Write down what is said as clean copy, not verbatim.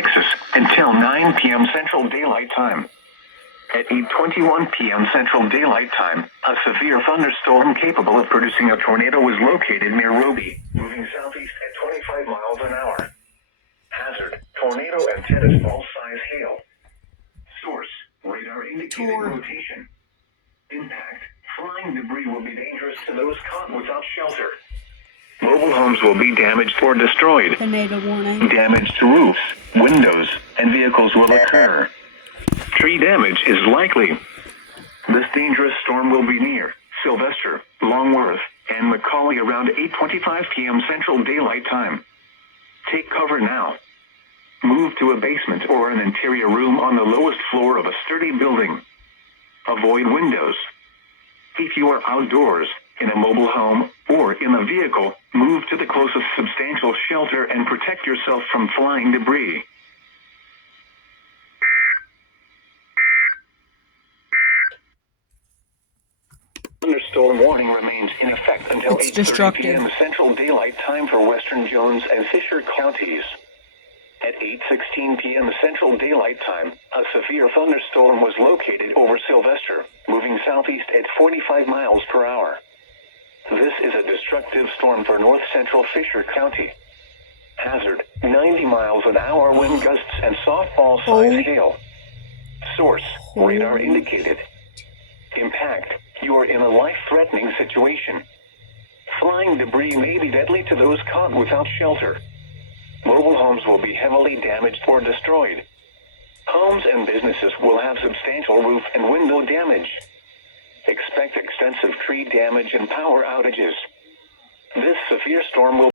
Texas until 9 p.m. Central Daylight Time. At 8:21 p.m. Central Daylight Time, a severe thunderstorm capable of producing a tornado was located near Roby, moving southeast at 25 miles an hour. Hazard: tornado and tennis ball size hail. Source: radar indicating rotation. Impact: flying debris will be dangerous to those caught without shelter. Mobile homes will be damaged or destroyed. Tornado warning. Damage to roofs, windows, and vehicles will occur. Tree damage is likely. This dangerous storm will be near Sylvester, Longworth, and McCauley around 8:25 p.m. Central Daylight Time. Take cover now. Move to a basement or an interior room on the lowest floor of a sturdy building. Avoid windows. If you are outdoors, in a mobile home, or in a vehicle, move to the closest substantial shelter and protect yourself from flying debris. Thunderstorm warning remains in effect until 8:30 p.m. Central Daylight Time for Western Jones and Fisher counties. At 8:16 p.m. Central Daylight Time, a severe thunderstorm was located over Sylvester, moving southeast at 45 miles per hour. This is a destructive storm for north central Fisher County. Hazard: 90 miles an hour wind gusts and softball-size hail. Source: radar indicated. Impact: you are in a life-threatening situation. Flying debris may be deadly to those caught without shelter. Mobile homes will be heavily damaged or destroyed. Homes and businesses will have substantial roof and window damage. Expect extensive tree damage and power outages. This severe storm will